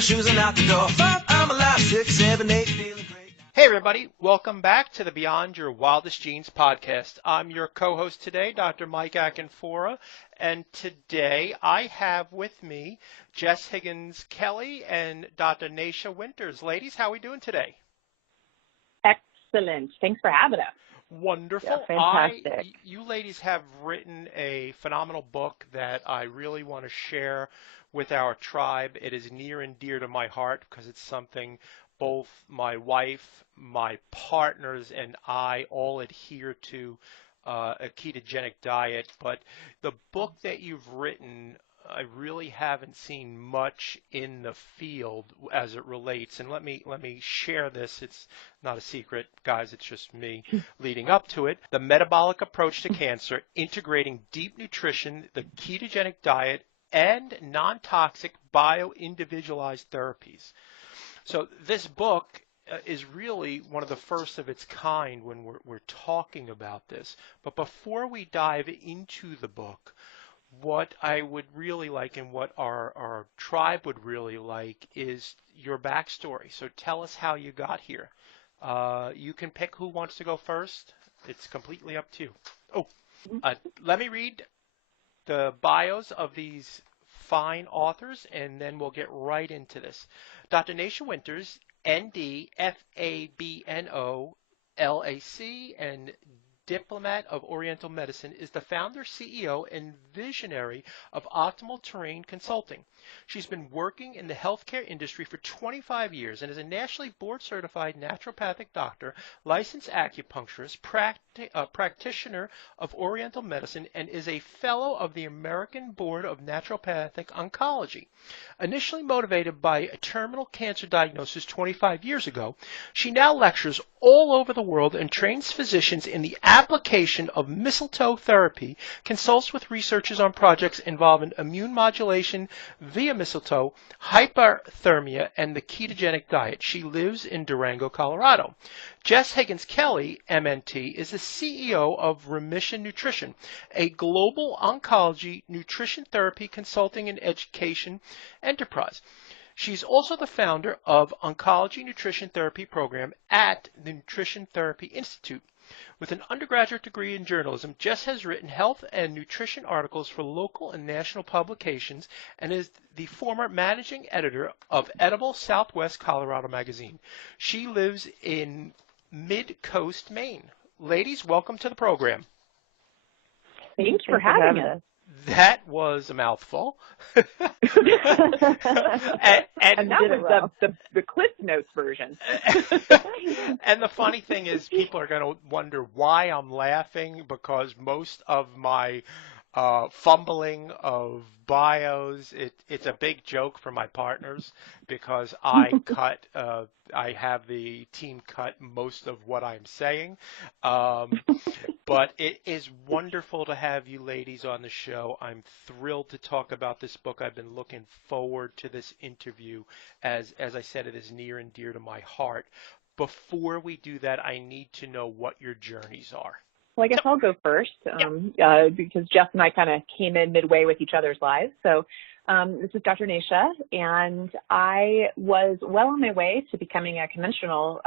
my shoes and out the door. 5, I'm alive. 6, 7, 8, feeling great. Hey everybody, welcome back to the Beyond Your Wildest Genes podcast. I'm your co-host today, Dr. Mike Akinfora, and today I have with me Jess Higgins-Kelly and Dr. Naisha Winters. Ladies, how are we doing today? Excellent. Thanks for having us. Wonderful. Yeah, fantastic. You ladies have written a phenomenal book that I really want to share with our tribe. It is near and dear to my heart because it's something both my wife, my partners, and I all adhere to, a ketogenic diet. But the book that you've written, I really haven't seen much in the field as it relates. And let me share this. It's not a secret, guys. It's just me leading up to it. The Metabolic Approach to Cancer, Integrating Deep Nutrition, the Ketogenic Diet, and Non-Toxic Bio-Individualized Therapies. So this book is really one of the first of its kind when we're talking about this. But before we dive into the book, what I would really like and what our tribe would really like is your backstory. So tell us how you got here. You can pick who wants to go first. It's completely up to you. Let me read the bios of these fine authors, and then we'll get right into this. Dr. Naisha Winters, ND, FABNO, LAC, and Diplomat of Oriental Medicine, is the founder, CEO, and visionary of Optimal Terrain Consulting. She's been working in the healthcare industry for 25 years and is a nationally board-certified naturopathic doctor, licensed acupuncturist, practitioner of Oriental Medicine, and is a fellow of the American Board of Naturopathic Oncology. Initially motivated by a terminal cancer diagnosis 25 years ago, she now lectures all over the world and trains physicians in the application of mistletoe therapy, consults with researchers on projects involving immune modulation via mistletoe, hyperthermia, and the ketogenic diet. She lives in Durango, Colorado. Jess Higgins-Kelly, MNT, is the CEO of Remission Nutrition, a global oncology nutrition therapy consulting and education enterprise. She's also the founder of Oncology Nutrition Therapy Program at the Nutrition Therapy Institute. With an undergraduate degree in journalism, Jess has written health and nutrition articles for local and national publications and is the former managing editor of Edible Southwest Colorado magazine. She lives in Mid-Coast, Maine. Ladies, welcome to the program. Thanks for having us. That was a mouthful. and that was the Cliff Notes version. And the funny thing is, people are going to wonder why I'm laughing, because most of my fumbling of bios, it's a big joke for my partners, because I have the team cut most of what I'm saying. But it is wonderful to have you ladies on the show. I'm thrilled to talk about this book. I've been looking forward to this interview. As I said, it is near and dear to my heart. Before we do that, I need to know what your journeys are. Well, I guess I'll go first because Jeff and I kind of came in midway with each other's lives. So this is Dr. Naisha, and I was well on my way to becoming a conventional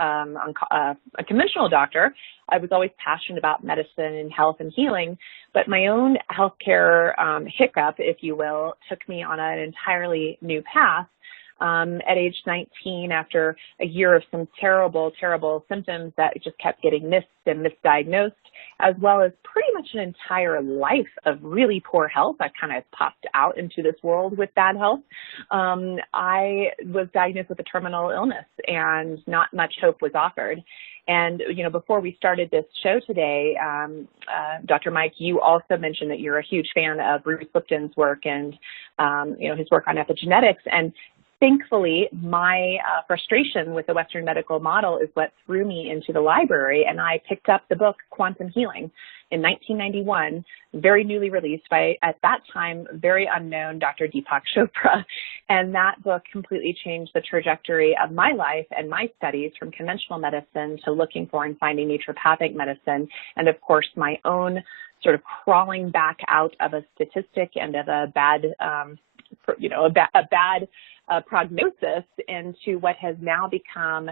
doctor. I was always passionate about medicine and health and healing, but my own healthcare hiccup, if you will, took me on an entirely new path. At age 19, after a year of some terrible, terrible symptoms that just kept getting missed and misdiagnosed, as well as pretty much an entire life of really poor health. I kind of popped out into this world with bad health. I was diagnosed with a terminal illness, and not much hope was offered. And, before we started this show today, Dr. Mike, you also mentioned that you're a huge fan of Bruce Lipton's work and, his work on epigenetics. And thankfully, my frustration with the Western medical model is what threw me into the library, and I picked up the book Quantum Healing in 1991, very newly released by, at that time, very unknown Dr. Deepak Chopra. And that book completely changed the trajectory of my life and my studies from conventional medicine to looking for and finding naturopathic medicine, and of course, my own sort of crawling back out of a statistic and of a bad prognosis into what has now become,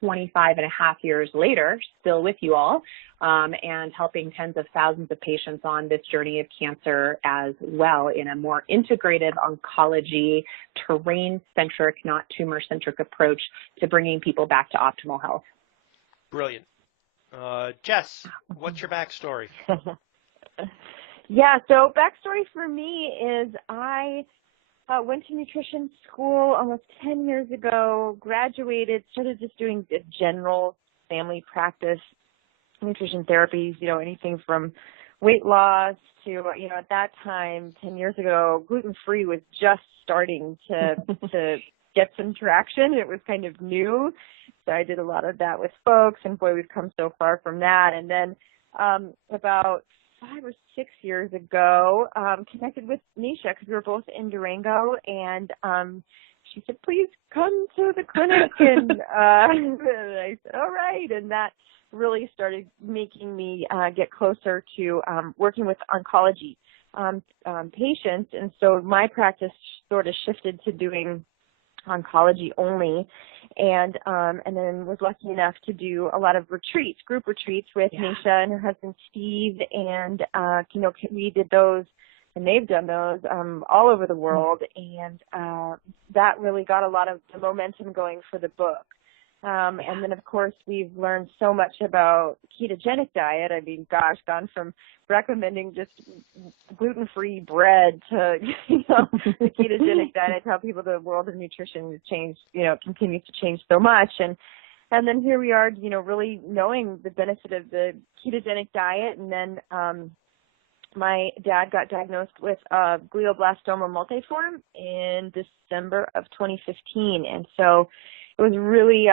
25 and a half years later, still with you all, and helping tens of thousands of patients on this journey of cancer as well in a more integrative oncology, terrain-centric, not tumor-centric approach to bringing people back to optimal health. Brilliant. Jess, what's your backstory? Yeah, so backstory for me is I went to nutrition school almost 10 years ago, graduated, started just doing general family practice, nutrition therapies, anything from weight loss to, at that time, 10 years ago, gluten-free was just starting to get some traction. It was kind of new. So I did a lot of that with folks, and boy, we've come so far from that. And then about 5 or 6 years ago, connected with Nisha because we were both in Durango, and she said, please come to the clinic. And I said, all right. And that really started making me get closer to working with oncology patients. And so my practice sort of shifted to doing oncology only, and then was lucky enough to do a lot of retreats, group retreats with Nisha and her husband Steve, and we did those, and they've done those all over the world, and that really got a lot of the momentum going for the book. And then, of course, we've learned so much about ketogenic diet. I mean, gosh, gone from recommending just gluten-free bread to, the ketogenic diet. I tell people the world of nutrition has changed, continues to change so much. And then here we are, really knowing the benefit of the ketogenic diet. And then my dad got diagnosed with glioblastoma multiforme in December of 2015. And so it was really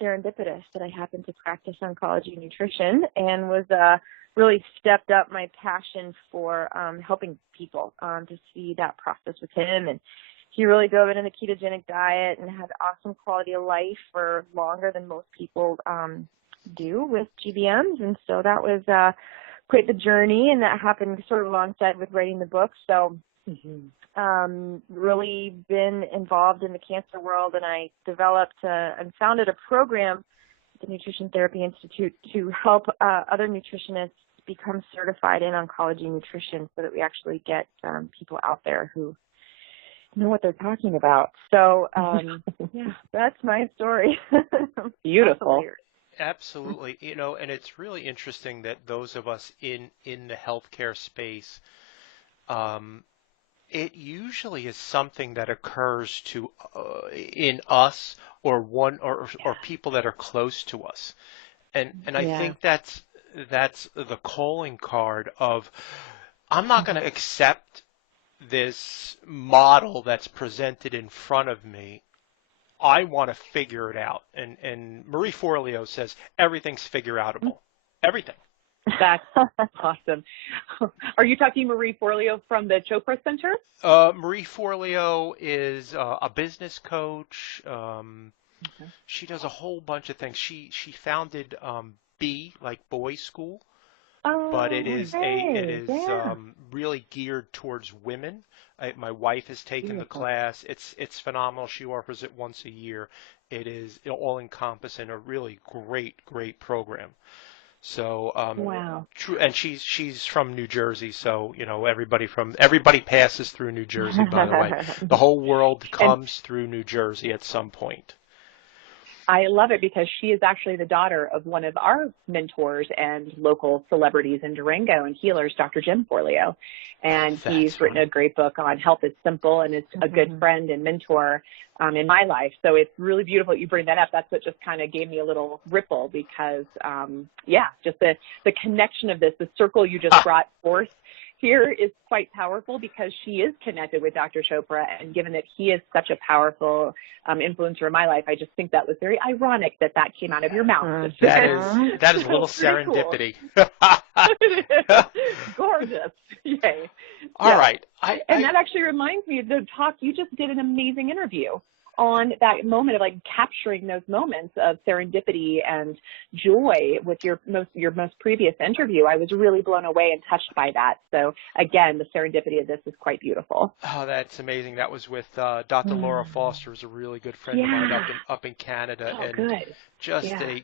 serendipitous that I happened to practice oncology nutrition, and was really stepped up my passion for helping people to see that process with him. And he really dove into the ketogenic diet and had awesome quality of life for longer than most people do with GBMs. And so that was quite the journey, and that happened sort of alongside with writing the book. So really been involved in the cancer world, and I developed and founded a program at the Nutrition Therapy Institute to help other nutritionists become certified in oncology nutrition, so that we actually get people out there who know what they're talking about. So yeah, that's my story. Beautiful. Absolutely. And it's really interesting that those of us in the healthcare space, it usually is something that occurs to in us or people that are close to us, and I think that's the calling card of, I'm not going to accept this model that's presented in front of me. I want to figure it out, and Marie Forleo says everything's figure outable. Everything. That's awesome. Are you talking Marie Forleo from the Chopra Center? Marie Forleo is a business coach. She does a whole bunch of things. She founded B, like Boys School, but it is really geared towards women. My wife has taken the class. It's phenomenal. She offers it once a year. It is all encompassing, a really great program. So wow. True, and she's from New Jersey, so everybody passes through New Jersey, by the way. The whole world comes through New Jersey at some point. I love it because she is actually the daughter of one of our mentors and local celebrities in Durango and healers, Dr. Jim Forleo. And he's written a great book on Health is Simple, and it's a good friend and mentor in my life. So it's really beautiful that you bring that up. That's what just kind of gave me a little ripple because, just the connection of this, the circle you just brought forth here is quite powerful because she is connected with Dr. Chopra, and given that he is such a powerful influencer in my life, I just think that was very ironic that came out of your mouth. That is a little serendipity. Gorgeous. Yay. All right. And that actually reminds me of the talk. You just did an amazing interview on that moment of like capturing those moments of serendipity and joy with your most previous interview. I was really blown away and touched by that. So again, the serendipity of this is quite beautiful. Oh, that's amazing. That was with Dr. Laura Foster, who's a really good friend of mine up in Canada, Oh, and good. just a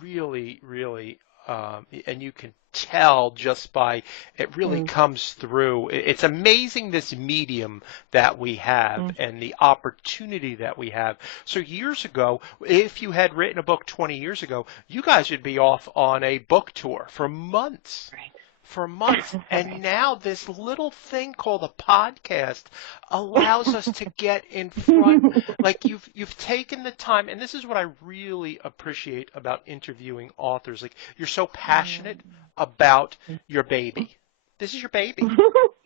really, really, and you can tell just by it really comes through. It's amazing this medium that we have and the opportunity that we have. So years ago, if you had written a book 20 years ago, you guys would be off on a book tour for months. Right. For months, and now this little thing called a podcast allows us to get in front. Like you've taken the time, and this is what I really appreciate about interviewing authors. Like you're so passionate about your baby. This is your baby.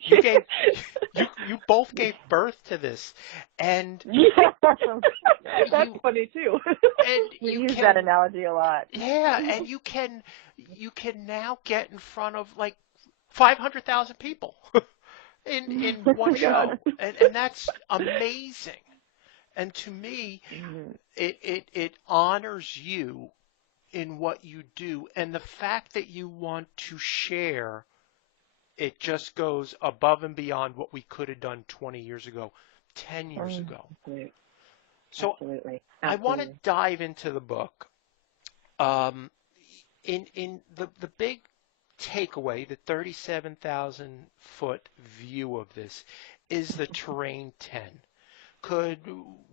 You both gave birth to this, and that's funny too. And we use that analogy a lot. Yeah, and you can now get in front of like 500,000 people in one show, and that's amazing. And to me, it honors you in what you do, and the fact that you want to share. It just goes above and beyond what we could have done 20 years ago, 10 years ago. Absolutely. So Absolutely. I want to dive into the book. In the big takeaway, the 37,000 foot view of this is the Terrain 10. Could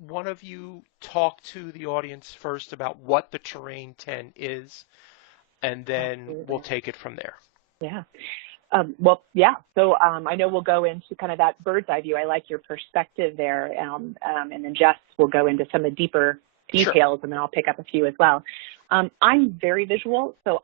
one of you talk to the audience first about what the Terrain 10 is, and then we'll take it from there? Yeah. So I know we'll go into kind of that bird's eye view. I like your perspective there, and then Jess will go into some of the deeper details, and then I'll pick up a few as well. I'm very visual, so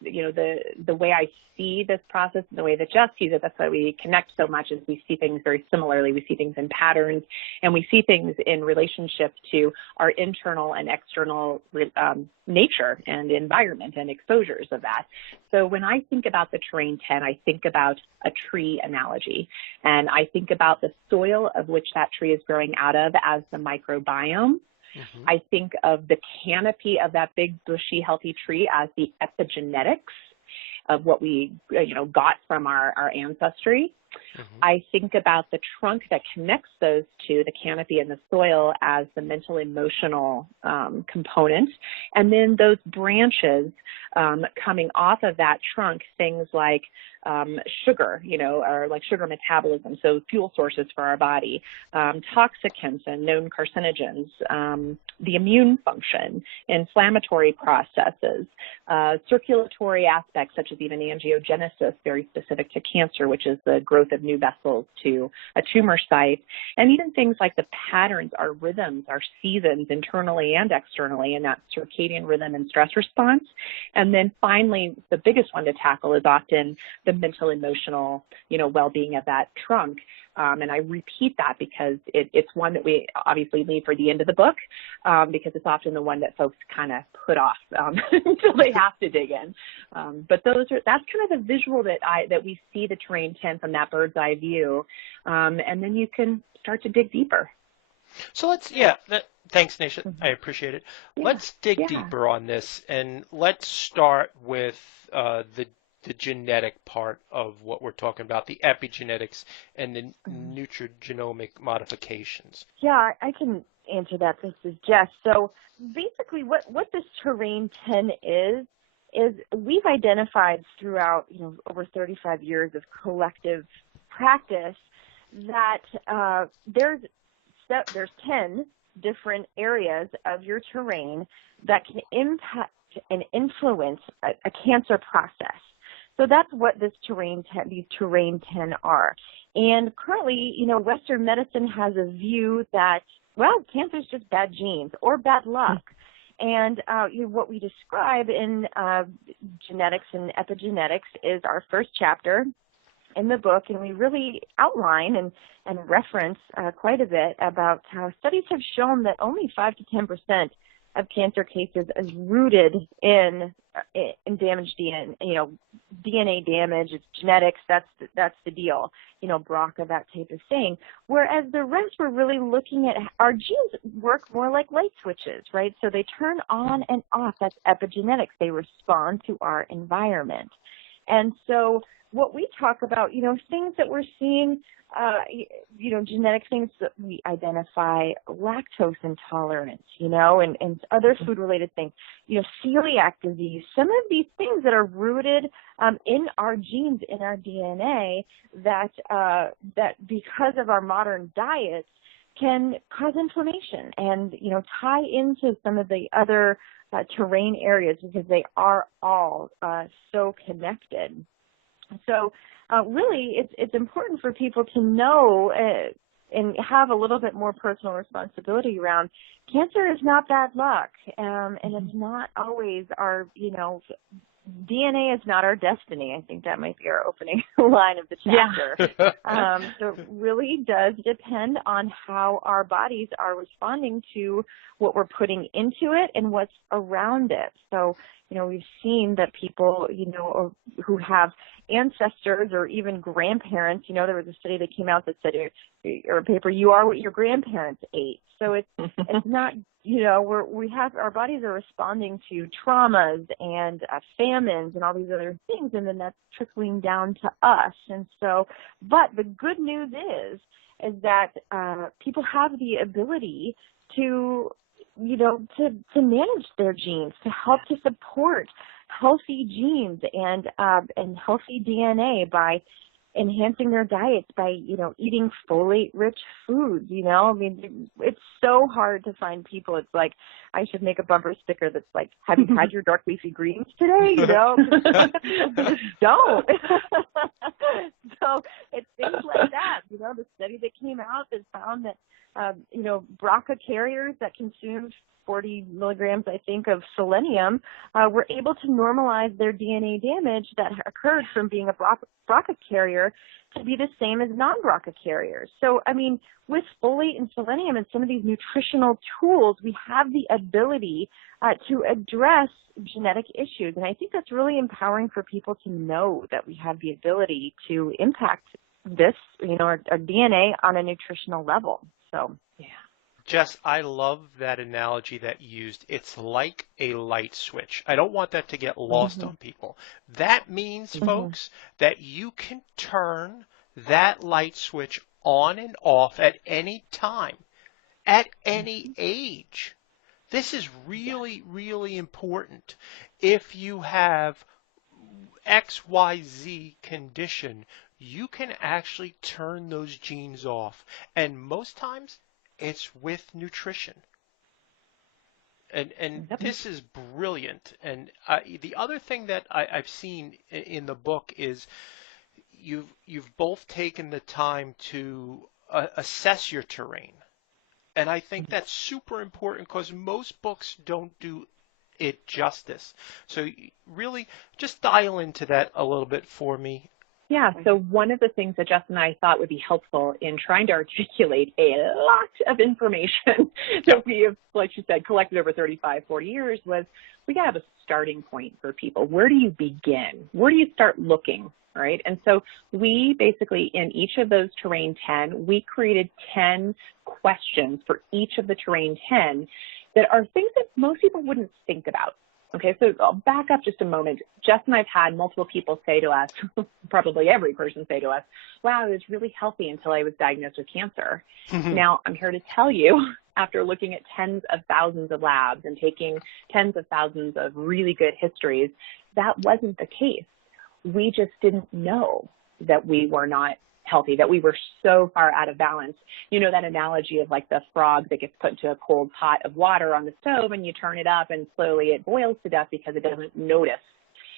the way I see this process and the way that Jess sees it, that's why we connect so much, is we see things very similarly. We see things in patterns, and we see things in relationship to our internal and external nature and environment and exposures of that. So when I think about the Terrain 10, I think about a tree analogy, and I think about the soil of which that tree is growing out of as the microbiome. I think of the canopy of that big, bushy, healthy tree as the epigenetics of what we, got from our ancestry. I think about the trunk that connects those two, the canopy and the soil, as the mental, emotional component. And then those branches coming off of that trunk, things like sugar, or like sugar metabolism, so fuel sources for our body, toxicants and known carcinogens, the immune function, inflammatory processes, circulatory aspects such as even angiogenesis, very specific to cancer, which is the growth of new vessels to a tumor site, and even things like the patterns, our rhythms, our seasons internally and externally, and that circadian rhythm and stress response. And then finally, the biggest one to tackle is often the mental, emotional, well-being of that trunk. And I repeat that because it's one that we obviously leave for the end of the book, because it's often the one that folks kind of put off until they have to dig in. But that's kind of the visual that we see the Terrain 10 from that bird's eye view, and then you can start to dig deeper. So thanks, Nisha. I appreciate it. Let's dig deeper on this, and let's start with the genetic part of what we're talking about, the epigenetics and the nutrigenomic modifications. Yeah, I can answer that. This is Jess. So basically what this Terrain 10 is we've identified throughout over 35 years of collective practice that there's 10 different areas of your terrain that can impact and influence a cancer process. So that's what these Terrain 10 are. And currently, Western medicine has a view that, cancer is just bad genes or bad luck. And what we describe in genetics and epigenetics is our first chapter in the book, and we really outline and reference quite a bit about how studies have shown that only 5 to 10% of cancer cases is rooted in damaged DNA, DNA damage, it's genetics, that's the deal, BRCA, that type of thing. Whereas the rest, we're really looking at our genes work more like light switches, right? So they turn on and off. That's epigenetics. They respond to our environment. And so what we talk about, things that we're seeing, genetic things that we identify, lactose intolerance, and other food-related things, celiac disease, some of these things that are rooted in our genes, in our DNA, that because of our modern diets can cause inflammation and, tie into some of the other terrain areas, because they are all so connected. So really, it's important for people to know and have a little bit more personal responsibility around cancer is not bad luck, and it's not always our, DNA is not our destiny. I think that might be our opening line of the chapter. Yeah. So it really does depend on how our bodies are responding to what we're putting into it and what's around it. So, we've seen that people, who have ancestors or even grandparents, there was a study that came out that said, or a paper, you are what your grandparents ate. So it's not, our bodies are responding to traumas and famines and all these other things, and then that's trickling down to us. And so, but the good news is that people have the ability to manage their genes, to help to support healthy genes and healthy DNA by enhancing their diets, by, eating folate-rich foods, it's so hard to find people. It's like, I should make a bumper sticker that's like, have you had your dark leafy greens today? Just don't. So it's things like that, the study that came out that found that, BRCA carriers that consumed 40 milligrams, I think, of selenium, were able to normalize their DNA damage that occurred from being a BRCA carrier to be the same as non-BRCA carriers. So, with folate and selenium and some of these nutritional tools, we have the ability to address genetic issues. And I think that's really empowering for people to know that we have the ability to impact this, our DNA on a nutritional level. So, yeah. Jess, I love that analogy that you used. It's like a light switch. I don't want that to get lost on people. That means, folks, that you can turn that light switch on and off at any time, at any age. This is really, really important. If you have XYZ condition, you can actually turn those genes off. And most times, it's with nutrition. And this is brilliant. And the other thing that I've seen in the book is you've both taken the time to assess your terrain. And I think that's super important because most books don't do it justice. So really just dial into that a little bit for me. Yeah, so one of the things that Jess and I thought would be helpful in trying to articulate a lot of information that we have, like you said, collected over 35, 40 years was we got to have a starting point for people. Where do you begin? Where do you start looking, right? And so we basically, in each of those terrain 10, we created 10 questions for each of the terrain 10 that are things that most people wouldn't think about. Okay, so I'll back up just a moment. Jess and I've had multiple people say to us, probably every person say to us, wow, I was really healthy until I was diagnosed with cancer. Now, I'm here to tell you, after looking at tens of thousands of labs and taking tens of thousands of really good histories, that wasn't the case. We just didn't know that we were not healthy, that we were so far out of balance. You know that analogy of like the frog that gets put into a cold pot of water on the stove and you turn it up and slowly it boils to death because it doesn't notice,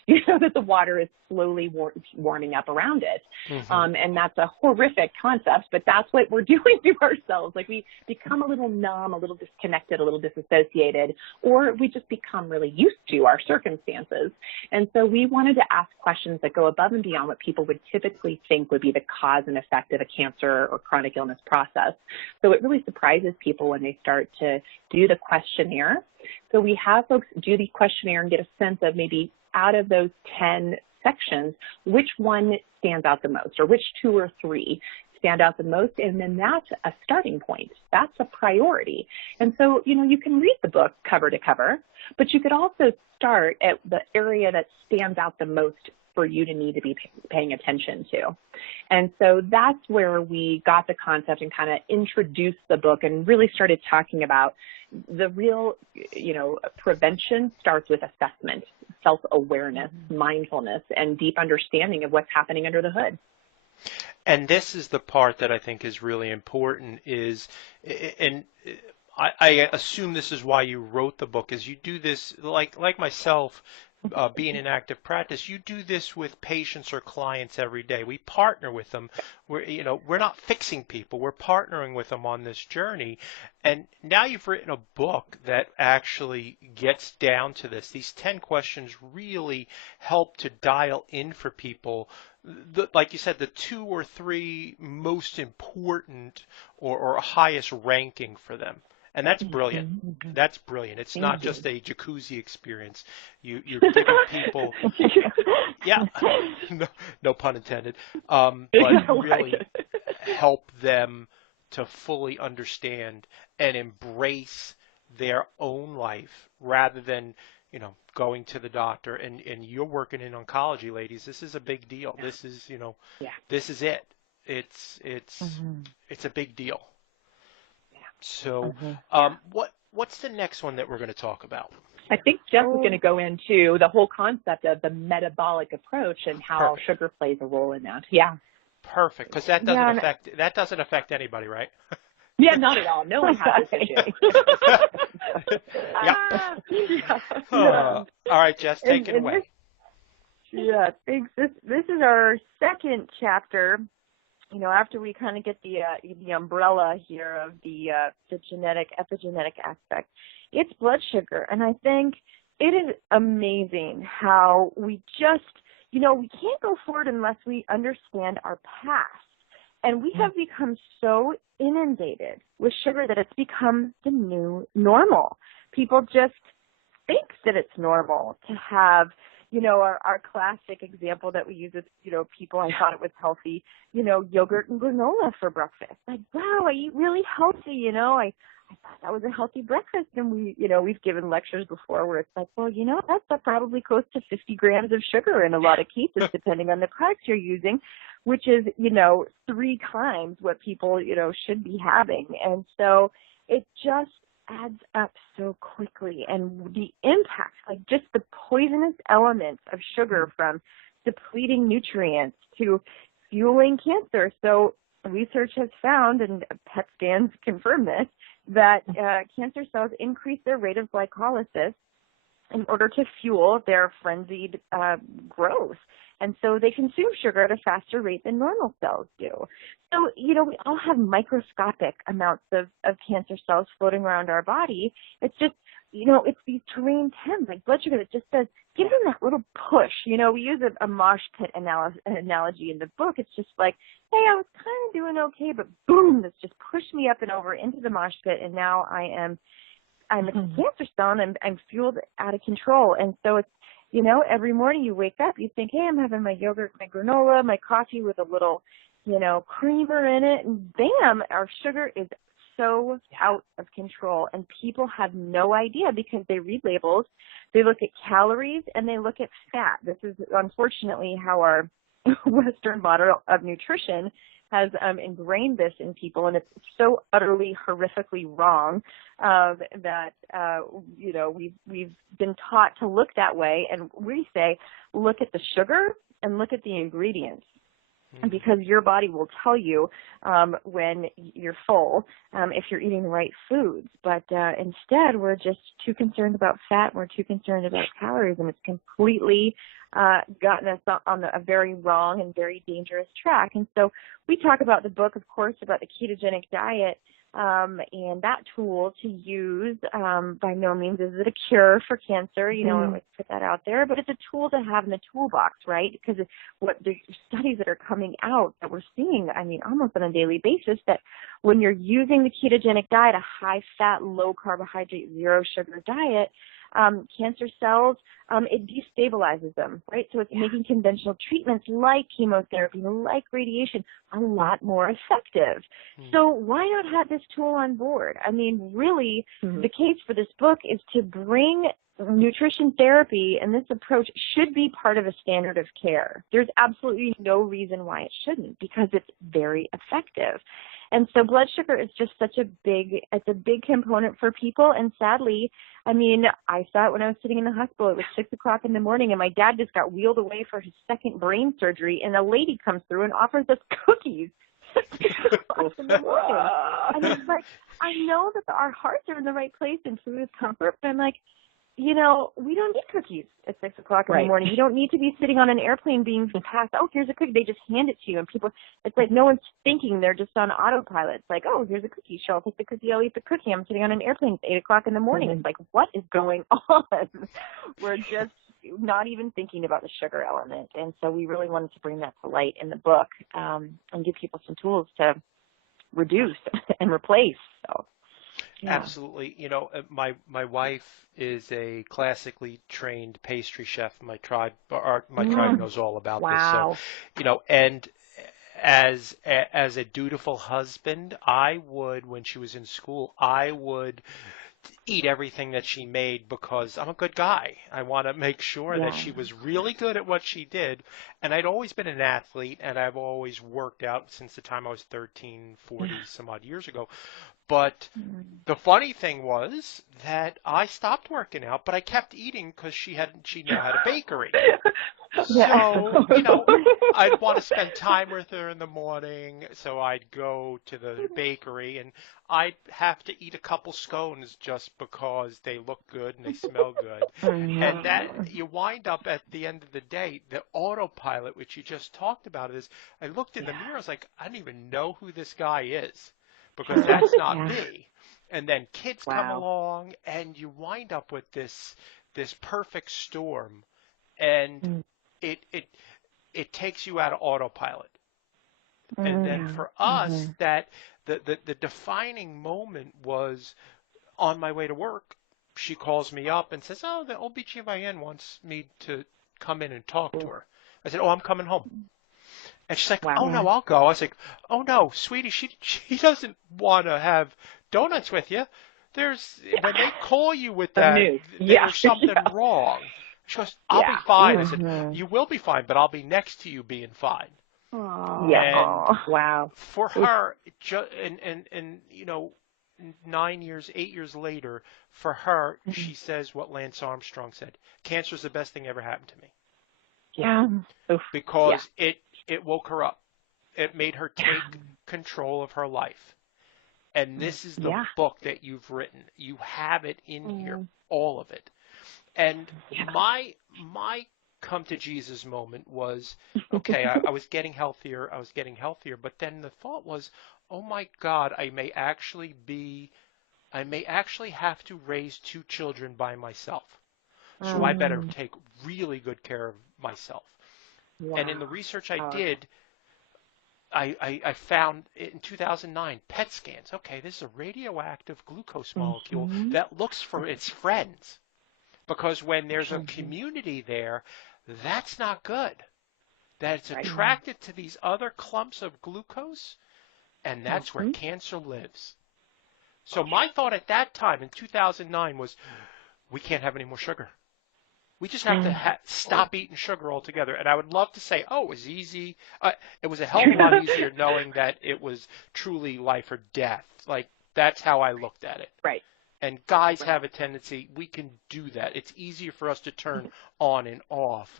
that the water is slowly warming up around it. And that's a horrific concept, but that's what we're doing to ourselves. Like we become a little numb, a little disconnected, a little disassociated, or we just become really used to our circumstances. And so we wanted to ask questions that go above and beyond what people would typically think would be the cause and effect of a cancer or chronic illness process. So it really surprises people when they start to do the questionnaire. So we have folks do the questionnaire and get a sense of maybe out of those 10 sections, which one stands out the most, or which 2 or 3 stand out the most, and then that's a starting point. That's a priority. And so, you can read the book cover to cover, but you could also start at the area that stands out the most for you to need to be paying attention to. And so that's where we got the concept and kind of introduced the book and really started talking about the real, prevention starts with assessment, self-awareness, mindfulness, and deep understanding of what's happening under the hood. And this is the part that I think is really important and I assume this is why you wrote the book, is you do this, like myself, being in active practice, you do this with patients or clients every day. We partner with them. We're not fixing people. We're partnering with them on this journey. And now you've written a book that actually gets down to this. These 10 questions really help to dial in for people. Like you said, the 2 or 3 most important or highest ranking for them. And that's brilliant. Mm-hmm. That's brilliant. It's not just a jacuzzi experience. You're giving people, no pun intended, but really help them to fully understand and embrace their own life rather than, going to the doctor. And you're working in oncology, ladies. This is a big deal. Yeah. This is, this is it. It's a big deal. So what's the next one that we're going to talk about? I think Jeff is going to go into the whole concept of the metabolic approach and how sugar plays a role in that. Yeah. Perfect, because that doesn't affect anybody, right? Yeah, not at all. No one has this issue. All right, Jess, take it away. Thanks. This is our second chapter. After we kind of get the umbrella here of the genetic, epigenetic aspect, it's blood sugar. And I think it is amazing how we just, we can't go forward unless we understand our past. And we have become so inundated with sugar that it's become the new normal. People just think that it's normal to have our classic example that we use with, people, I thought it was healthy, yogurt and granola for breakfast. Like, wow, I eat really healthy, I thought that was a healthy breakfast. And we've given lectures before where it's like, well, that's probably close to 50 grams of sugar in a lot of cases, depending on the products you're using, which is, 3 times what people, should be having. And so it just adds up so quickly, and the impact, like just the poisonous elements of sugar, from depleting nutrients to fueling cancer. So research has found, and PET scans confirm this, that cancer cells increase their rate of glycolysis in order to fuel their frenzied growth. And so they consume sugar at a faster rate than normal cells do. So, we all have microscopic amounts of cancer cells floating around our body. It's just, it's these terrain temps, like blood sugar, that just says, give them that little push. We use a mosh pit analogy in the book. It's just like, hey, I was kind of doing okay, but boom, this just pushed me up and over into the mosh pit, and now I'm a cancer cell, and I'm fueled out of control. And so it's, every morning you wake up, you think, hey, I'm having my yogurt, my granola, my coffee with a little, creamer in it, and bam, our sugar is so out of control. And people have no idea because they read labels, they look at calories, and they look at fat. This is unfortunately how our Western model of nutrition has ingrained this in people, and it's so utterly horrifically wrong that we've been taught to look that way. And we say, look at the sugar and look at the ingredients, because your body will tell you when you're full, if you're eating the right foods. But instead, we're just too concerned about fat. We're too concerned about calories, and it's completely gotten us on a very wrong and very dangerous track. And so we talk about the book, of course, about the ketogenic diet, and that tool to use. By no means is it a cure for cancer, I would put that out there, but it's a tool to have in the toolbox, right? Because what the studies that are coming out that we're seeing, almost on a daily basis, that when you're using the ketogenic diet, a high fat, low carbohydrate, zero sugar diet, cancer cells, it destabilizes them, right? So it's making conventional treatments like chemotherapy, like radiation, a lot more effective. So why not have this tool on board? I mean, really, the case for this book is to bring nutrition therapy, and this approach should be part of a standard of care. There's absolutely no reason why it shouldn't, because it's very effective. And so blood sugar is just it's a big component for people. And sadly, I mean, I saw it when I was sitting in the hospital. It was 6 o'clock in the morning, and my dad just got wheeled away for his second brain surgery, and a lady comes through and offers us cookies at 6 o'clock in the morning. And it's like, I know that our hearts are in the right place and food is comfort, but I'm like, you know, we don't need cookies at 6 o'clock in the morning. You don't need to be sitting on an airplane being passed, oh, here's a cookie. They just hand it to you. And people, it's like no one's thinking. They're just on autopilot. It's like, oh, here's a cookie. Sure, I'll take the cookie. I'll eat the cookie. I'm sitting on an airplane at 8 o'clock in the morning. It's like, what is going on? We're just not even thinking about the sugar element. And so we really wanted to bring that to light in the book and give people some tools to reduce and replace. So. Yeah. Absolutely. You know, my wife is a classically trained pastry chef. My tribe knows all about this. So, you know, and as a dutiful husband, I would, when she was in school, I would eat everything that she made because I'm a good guy. I want to make sure that she was really good at what she did. And I'd always been an athlete, and I've always worked out since the time I was 13, 40 some odd years ago. But the funny thing was that I stopped working out, but I kept eating because she knew how to bakery. So, you know, I'd want to spend time with her in the morning, so I'd go to the bakery, and I'd have to eat a couple scones just because they look good and they smell good. And that you wind up at the end of the day, the autopilot, which you just talked about, is I looked in the mirror, I was like, I don't even know who this guy is, because that's not me. And then kids come along, and you wind up with this perfect storm, and it takes you out of autopilot. And then for us, that the defining moment was on my way to work. She calls me up and says, "Oh, the OBGYN wants me to come in and talk to her." I said, "Oh, I'm coming home." And she's like, "Oh, no, I'll go." I was like, "Oh, no, sweetie, she doesn't want to have donuts with you. When they call you with that, there's something wrong." She goes, "I'll be fine." I said, "You will be fine, but I'll be next to you being fine." And for her, and you know, 8 years later, for her, she says what Lance Armstrong said: "Cancer is the best thing ever happened to me." Because it woke her up. It made her take control of her life. And this is the book that you've written. You have it in here, all of it. And my come to Jesus moment was, okay, I was getting healthier, but then the thought was, oh my God, I may actually have to raise 2 children by myself. So I better take really good care of myself. And in the research I did, I found in 2009 PET scans. Okay, this is a radioactive glucose molecule that looks for its friends. Because when there's a community there, that's not good. That it's attracted to these other clumps of glucose, and that's where cancer lives. So my thought at that time in 2009 was, we can't have any more sugar. We just have to stop eating sugar altogether. And I would love to say, oh, it was easy. It was a hell of a lot easier knowing that it was truly life or death. Like, that's how I looked at it. Right. And guys have a tendency, we can do that. It's easier for us to turn on and off.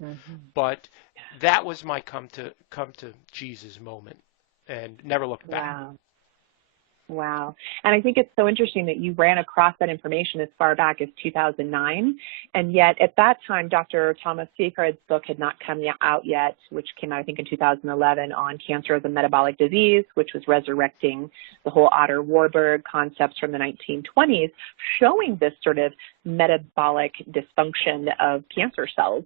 But that was my come to Jesus moment, and never looked back. Wow. And I think it's so interesting that you ran across that information as far back as 2009. And yet at that time, Dr. Thomas Seyfried's book had not come out yet, which came out, I think, in 2011 on cancer as a metabolic disease, which was resurrecting the whole Otto Warburg concepts from the 1920s, showing this sort of metabolic dysfunction of cancer cells.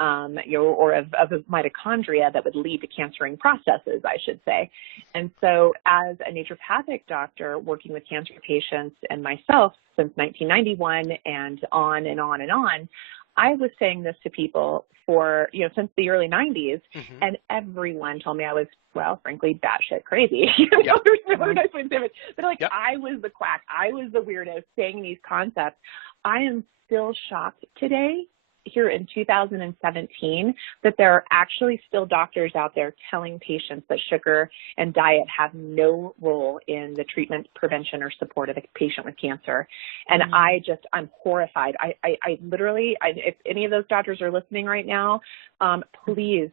or of mitochondria that would lead to cancering processes, I should say. And so as a naturopathic doctor working with cancer patients and myself since 1991 and on and on and on, I was saying this to people for, since the early 90s, and everyone told me I was, well, frankly, batshit crazy. There's no other nice way to say it. But I was the quack. I was the weirdo saying these concepts. I am still shocked today, here in 2017, that there are actually still doctors out there telling patients that sugar and diet have no role in the treatment, prevention, or support of a patient with cancer. And I'm horrified. I literally, if any of those doctors are listening right now, please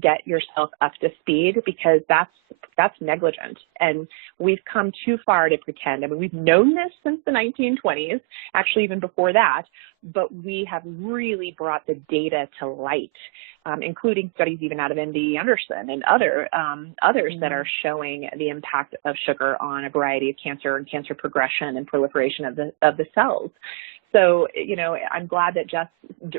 get yourself up to speed, because that's negligent. And we've come too far to pretend. I mean, we've known this since the 1920s, actually even before that, but we have really brought the data to light, including studies even out of MD Anderson and others that are showing the impact of sugar on a variety of cancer and cancer progression and proliferation of the cells. So, I'm glad that Jess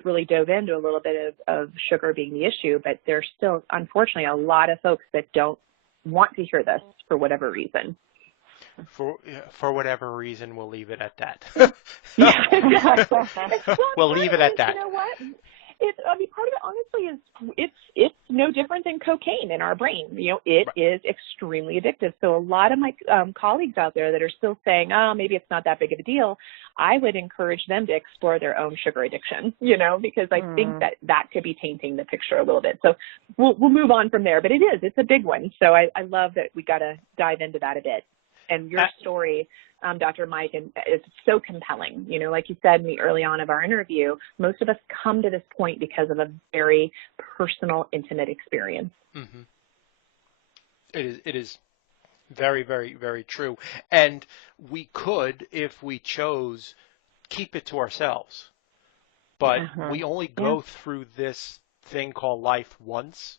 really dove into a little bit of sugar being the issue, but there's still, unfortunately, a lot of folks that don't want to hear this for whatever reason. For whatever reason, we'll leave it at that. Yeah, exactly. We'll leave it at that. You know what? Part of it, honestly, is it's no different than cocaine in our brain. It is extremely addictive. So a lot of my colleagues out there that are still saying, oh, maybe it's not that big of a deal, I would encourage them to explore their own sugar addiction, because I think that could be tainting the picture a little bit. So we'll move on from there. But it's a big one. So I love that we got to dive into that a bit. And your story, Dr. Mike, is so compelling. Like you said early on of our interview, most of us come to this point because of a very personal, intimate experience. Mm-hmm. It is very, very, very true. And we could, if we chose, keep it to ourselves. But we only go through this thing called life once.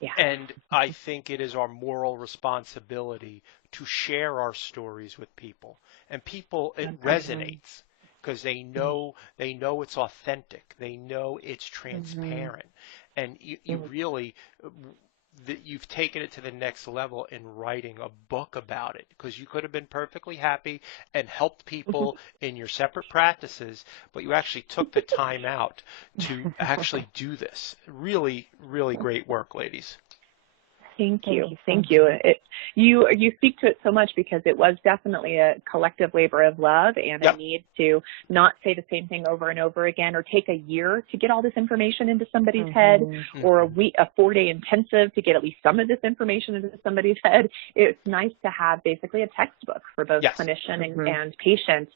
Yeah. And I think it is our moral responsibility to share our stories with people. And people, it resonates because they know it's authentic. They know it's transparent. And you really, you've taken it to the next level in writing a book about it, because you could have been perfectly happy and helped people in your separate practices, but you actually took the time out to actually do this. Really, really great work, ladies. Thank you. You speak to it so much because it was definitely a collective labor of love and a need to not say the same thing over and over again, or take a year to get all this information into somebody's head, or a 4-day intensive to get at least some of this information into somebody's head. It's nice to have basically a textbook for both clinician and patient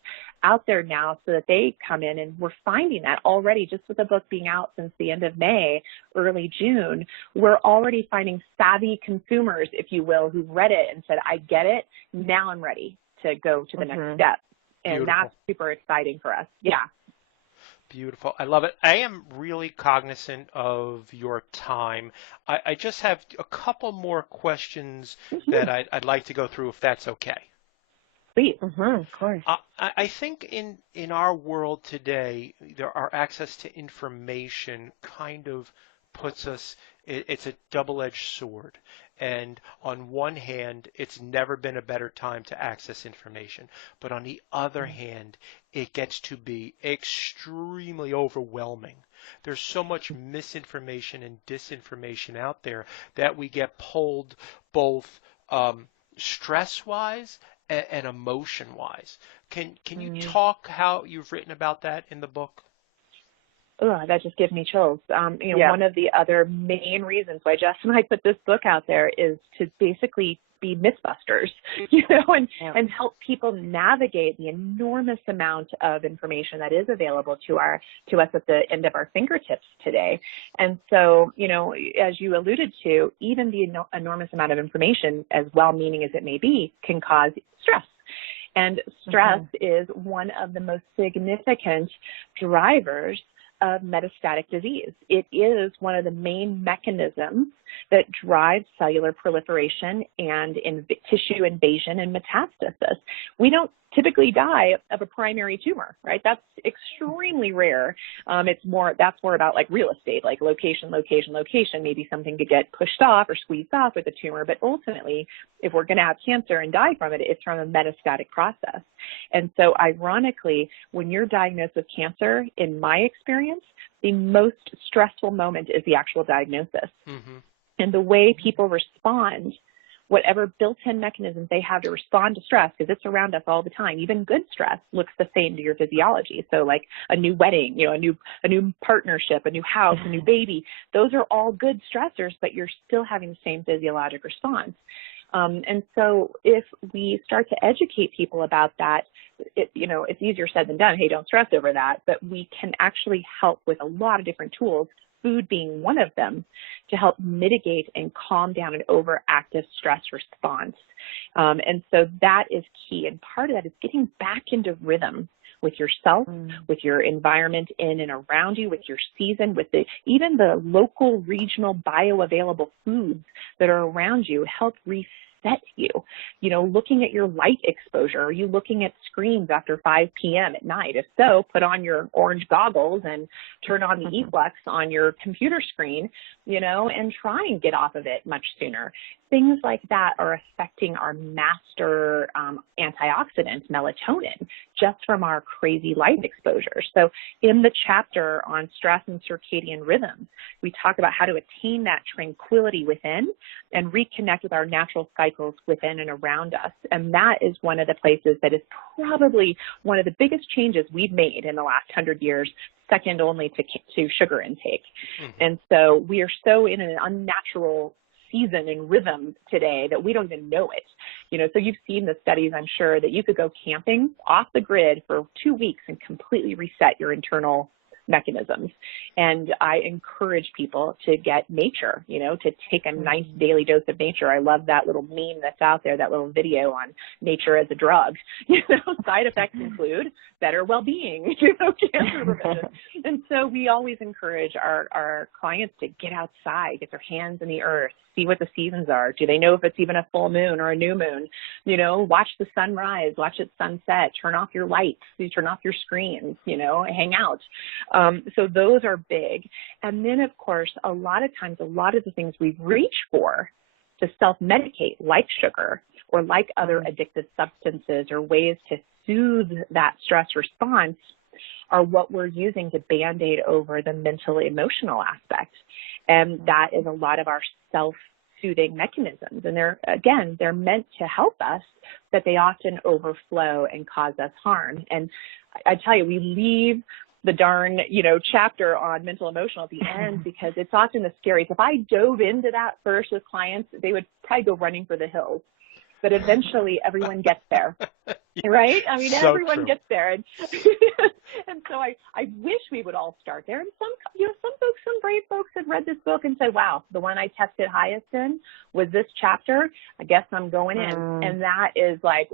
out there now, so that they come in, and we're finding that already just with the book being out since the end of May, early June, we're already finding savvy consumers, if you will, who've read it and said, I get it, now I'm ready to go to the next step. And that's super exciting for us. Yeah. Beautiful. I love it. I am really cognizant of your time. I just have a couple more questions that I'd like to go through, if that's okay. Please. Of course. I think in our world today, our access to information kind of puts us, it's a double-edged sword. And on one hand, it's never been a better time to access information. But on the other hand, it gets to be extremely overwhelming. There's so much misinformation and disinformation out there that we get pulled both stress-wise and emotion-wise. Can you talk how you've written about that in the book? Oh, that just gives me chills. One of the other main reasons why Jess and I put this book out there is to basically be mythbusters, and help people navigate the enormous amount of information that is available to us at the end of our fingertips today. And so, as you alluded to, even the enormous amount of information, as well-meaning as it may be, can cause stress. And stress is one of the most significant drivers of metastatic disease. It is one of the main mechanisms that drive cellular proliferation and tissue invasion and metastasis. We don't typically die of a primary tumor, right? That's extremely rare. That's more about like real estate, like location. Maybe something could get pushed off or squeezed off with a tumor, but ultimately, if we're going to have cancer and die from it, it's from a metastatic process. And so ironically, when you're diagnosed with cancer, in my experience, the most stressful moment is the actual diagnosis. Mm-hmm. And the way people respond, whatever built-in mechanisms they have to respond to stress, because it's around us all the time. Even good stress looks the same to your physiology. So like a new wedding, a new partnership, a new house, a new baby, those are all good stressors, but you're still having the same physiologic response. And so if we start to educate people about that, it's easier said than done. Hey, don't stress over that. But we can actually help with a lot of different tools, food being one of them, to help mitigate and calm down an overactive stress response. And so that is key. And part of that is getting back into rhythm with yourself, with your environment in and around you, with your season, with even the local, regional, bioavailable foods that are around you help reset you. Looking at your light exposure. Are you looking at screens after 5 p.m. at night? If so, put on your orange goggles and turn on the e-flux on your computer screen, and try and get off of it much sooner. Things like that are affecting our master antioxidant, melatonin, just from our crazy light exposure. So in the chapter on stress and circadian rhythms, we talk about how to attain that tranquility within and reconnect with our natural cycles within and around us. And that is one of the places that is probably one of the biggest changes we've made in the last 100 years, second only to sugar intake. Mm-hmm. And so we are so in an unnatural season and rhythm today that we don't even know it. So you've seen the studies, I'm sure, that you could go camping off the grid for 2 weeks and completely reset your internal mechanisms. And I encourage people to get nature, to take a nice daily dose of nature. I love that little meme that's out there, that little video on nature as a drug. Side effects include better well-being, cancer prevention. And so we always encourage our clients to get outside, get their hands in the earth, see what the seasons are. Do they know if it's even a full moon or a new moon? Watch the sunrise, watch it sunset, turn off your lights, turn off your screens, hang out. So those are big. And then, of course, a lot of times, a lot of the things we reach for to self-medicate, like sugar or like other addictive substances or ways to soothe that stress response, are what we're using to Band-Aid over the mental, emotional aspect. And that is a lot of our self-soothing mechanisms. And they're meant to help us, but they often overflow and cause us harm. And I tell you, we leave the darn, chapter on mental emotional at the end because it's often the scariest. If I dove into that first with clients, they would probably go running for the hills. But eventually everyone gets there, right? I mean, so everyone true. Gets there. And, and so I wish we would all start there. And some brave folks have read this book and said, wow, the one I tested highest in was this chapter. I guess I'm going in. And that is like,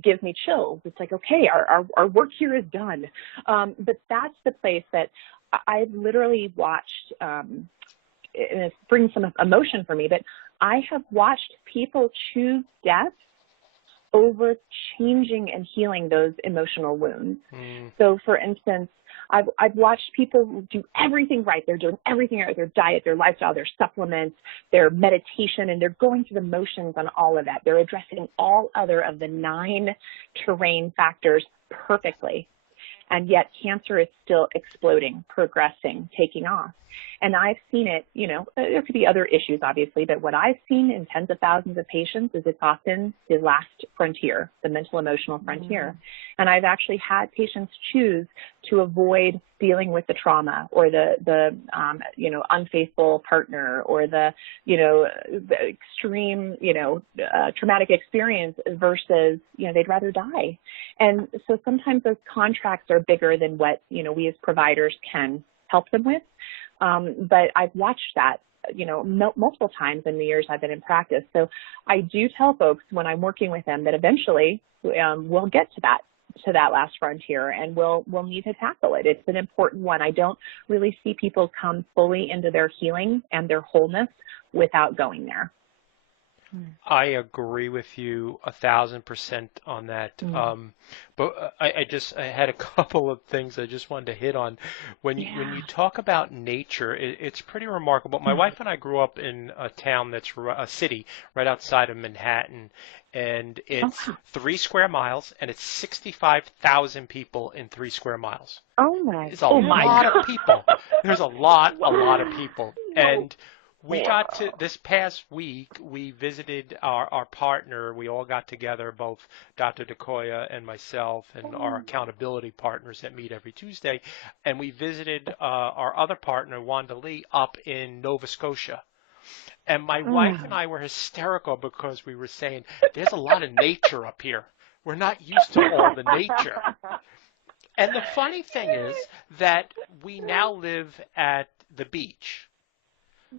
gives me chills. It's like, okay, our work here is done. But that's the place that I've literally watched, and it brings some emotion for me, but I have watched people choose death over changing and healing those emotional wounds. So, for instance, I've watched people do everything right. They're doing everything right, their diet, their lifestyle, their supplements, their meditation, and they're going through the motions on all of that. They're addressing all other of the 9 terrain factors perfectly. And yet cancer is still exploding, progressing, taking off. And I've seen it, there could be other issues, obviously, but what I've seen in tens of thousands of patients is it's often the last frontier, the mental emotional frontier. And I've actually had patients choose to avoid dealing with the trauma or the unfaithful partner or the extreme, traumatic experience versus, they'd rather die. And so sometimes those contracts are bigger than what, we as providers can help them with. But I've watched that, multiple times in the years I've been in practice. So I do tell folks when I'm working with them that eventually we'll get to that to that last frontier, and we'll need to tackle it. It's an important one. I don't really see people come fully into their healing and their wholeness without going there. I agree with you 1,000% on that. But I had a couple of things I just wanted to hit on. When you talk about nature, it's pretty remarkable. My wife and I grew up in a town a city right outside of Manhattan, and it's 3 square miles, and it's 65,000 people in 3 square miles. Oh my! It's a lot of people. There's a lot of people, and we got to this past week. We visited our partner. We all got together, both Dr. Decoya and myself, and our accountability partners that meet every Tuesday. And we visited our other partner, Wanda Lee, up in Nova Scotia. And my wife and I were hysterical because we were saying, "There's a lot of nature up here. We're not used to all the nature." And the funny thing is that we now live at the beach.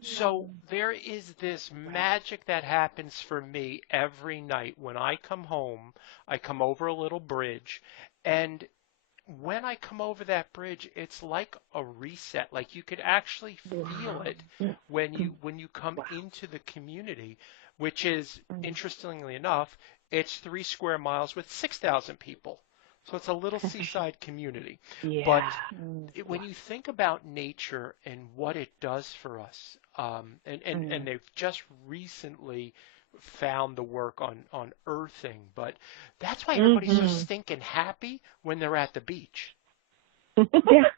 So there is this magic that happens for me every night. When I come home, I come over a little bridge, and when I come over that bridge, it's like a reset. Like you could actually feel it when you come into the community, which is, interestingly enough, it's 3 square miles with 6,000 people. So it's a little seaside community. Yeah. But when you think about nature and what it does for us, and they've just recently found the work on earthing, but that's why everybody's so stinking happy when they're at the beach.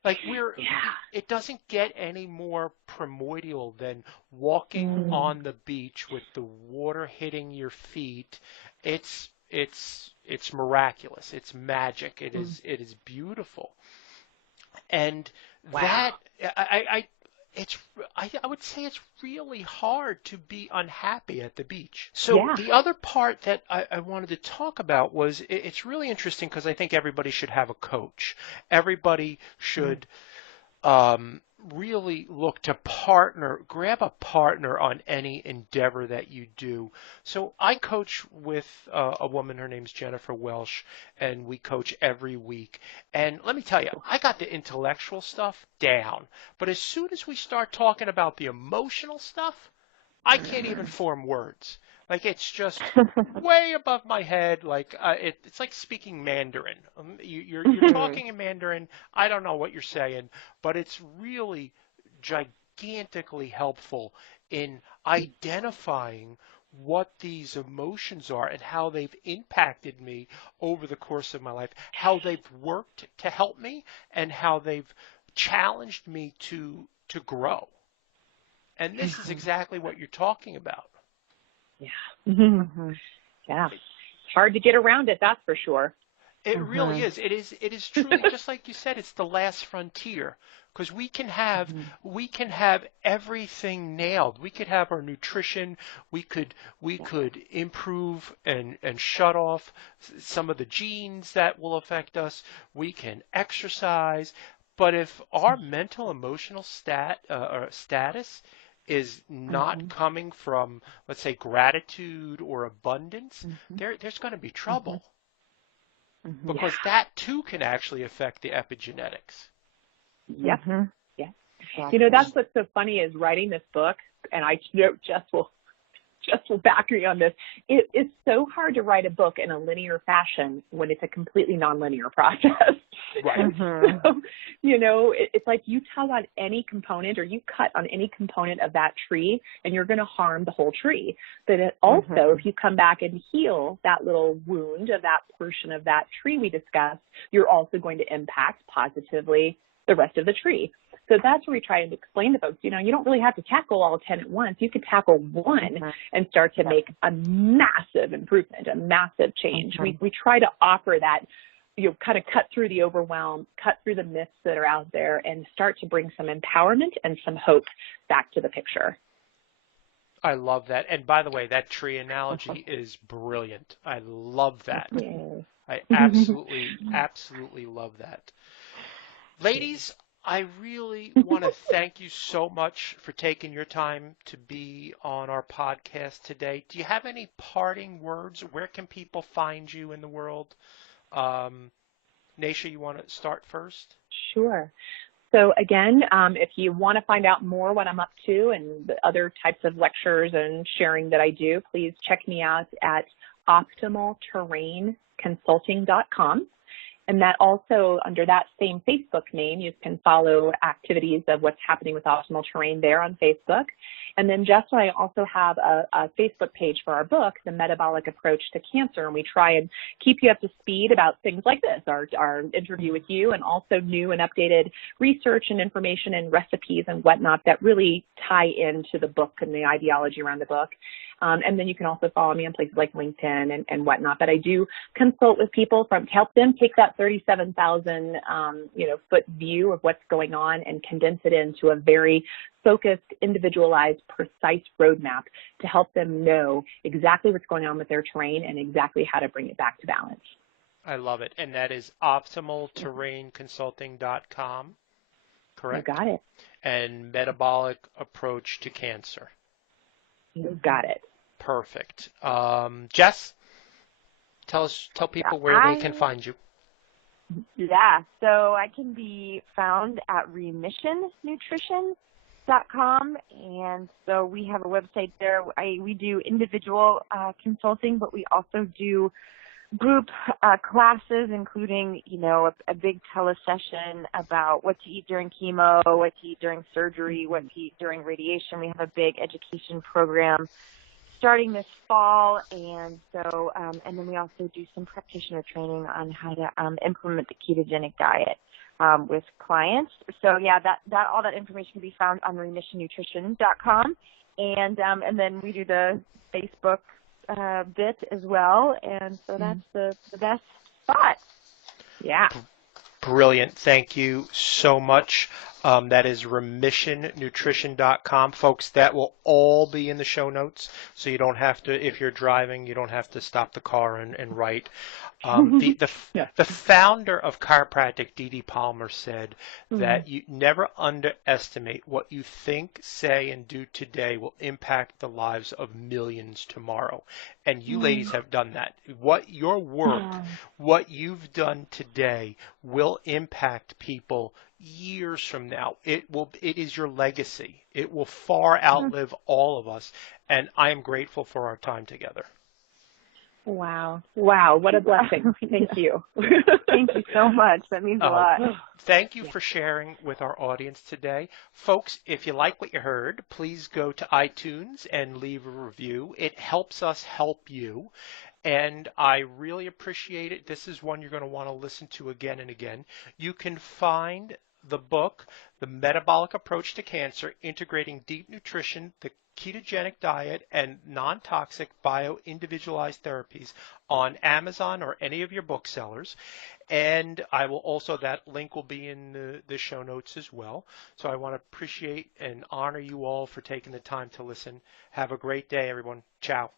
Like it doesn't get any more primordial than walking on the beach with the water hitting your feet. It's miraculous. It's magic. It is beautiful. And that I would say it's really hard to be unhappy at the beach. So the other part that I wanted to talk about was it's really interesting because I think everybody should have a coach. Everybody should really look to grab a partner on any endeavor that you do. So I coach with a woman, her name's Jennifer Welsh, and we coach every week. And let me tell you, I got the intellectual stuff down, but as soon as we start talking about the emotional stuff, I can't even form words. Like it's just way above my head. Like it's like speaking Mandarin. You're talking in Mandarin. I don't know what you're saying, but it's really gigantically helpful in identifying what these emotions are and how they've impacted me over the course of my life, how they've worked to help me, and how they've challenged me to grow. And this is exactly what you're talking about. Yeah. Yeah. It's hard to get around it, that's for sure. It really is. It is truly just like you said. It's the last frontier because we can have everything nailed. We could have our nutrition. We could improve and shut off some of the genes that will affect us. We can exercise, but if our mental emotional status is not coming from, let's say, gratitude or abundance, there's going to be trouble. Because that too can actually affect the epigenetics. Yeah. Yeah. You know, that's what's so funny is writing this book, and I know Jess will back me on this. It is so hard to write a book in a linear fashion when it's a completely nonlinear process. Right. So, you know, it's like you tug on any component or you cut on any component of that tree and you're going to harm the whole tree. But also, if you come back and heal that little wound of that portion of that tree we discussed, you're also going to impact positively the rest of the tree. So that's where we try to explain to folks, you know, you don't really have to tackle all 10 at once. You could tackle one and start to make a massive improvement, a massive change. We try to offer that, you know, kind of cut through the overwhelm, cut through the myths that are out there and start to bring some empowerment and some hope back to the picture. I love that. And by the way, that tree analogy is brilliant. I love that. I absolutely love that. Ladies, I really want to thank you so much for taking your time to be on our podcast today. Do you have any parting words? Where can people find you in the world? Naisha, you want to start first? Sure. So again, if you want to find out more what I'm up to and the other types of lectures and sharing that I do, please check me out at optimalterrainconsulting.com. And that also, under that same Facebook name, you can follow activities of what's happening with Optimal Terrain there on Facebook. And then, Jess and I also have a Facebook page for our book, The Metabolic Approach to Cancer, and we try and keep you up to speed about things like this, our interview with you, and also new and updated research and information and recipes and whatnot that really tie into the book and the ideology around the book. And then you can also follow me on places like LinkedIn and whatnot. But I do consult with people to help them take that 37,000 foot view of what's going on and condense it into a very focused, individualized, precise roadmap to help them know exactly what's going on with their terrain and exactly how to bring it back to balance. I love it. And that is optimalterrainconsulting.com, correct? You got it. And Metabolic Approach to Cancer. You got it. Perfect. Jess, tell people where they can find you. Yeah, so I can be found at remissionnutrition.com, and so we have a website there. We do individual consulting, but we also do group classes, including, a big telesession about what to eat during chemo, what to eat during surgery, what to eat during radiation. We have a big education program starting this fall, and so and then we also do some practitioner training on how to implement the ketogenic diet with clients. So yeah, that all that information can be found on remissionnutrition.com, and then we do the Facebook bit as well, and so that's the best spot. Yeah. Brilliant. Thank you so much. That is remissionnutrition.com. Folks, that will all be in the show notes, so you don't have to, if you're driving, you don't have to stop the car and write. The founder of chiropractic, Dee Palmer, said that you never underestimate what you think, say, and do today will impact the lives of millions tomorrow. And you ladies have done that. Your work, what you've done today will impact people years from now. It is your legacy. It will far outlive all of us. And I am grateful for our time together. Wow. What a blessing. Thank you. Thank you so much. That means a lot. Thank you for sharing with our audience today. Folks, if you like what you heard, please go to iTunes and leave a review. It helps us help you. And I really appreciate it. This is one you're going to want to listen to again and again. You can find the book, The Metabolic Approach to Cancer, Integrating Deep Nutrition, the Ketogenic Diet, and Non-Toxic Bio-Individualized Therapies on Amazon or any of your booksellers. And I will also, that link will be in the show notes as well. So I want to appreciate and honor you all for taking the time to listen. Have a great day, everyone. Ciao.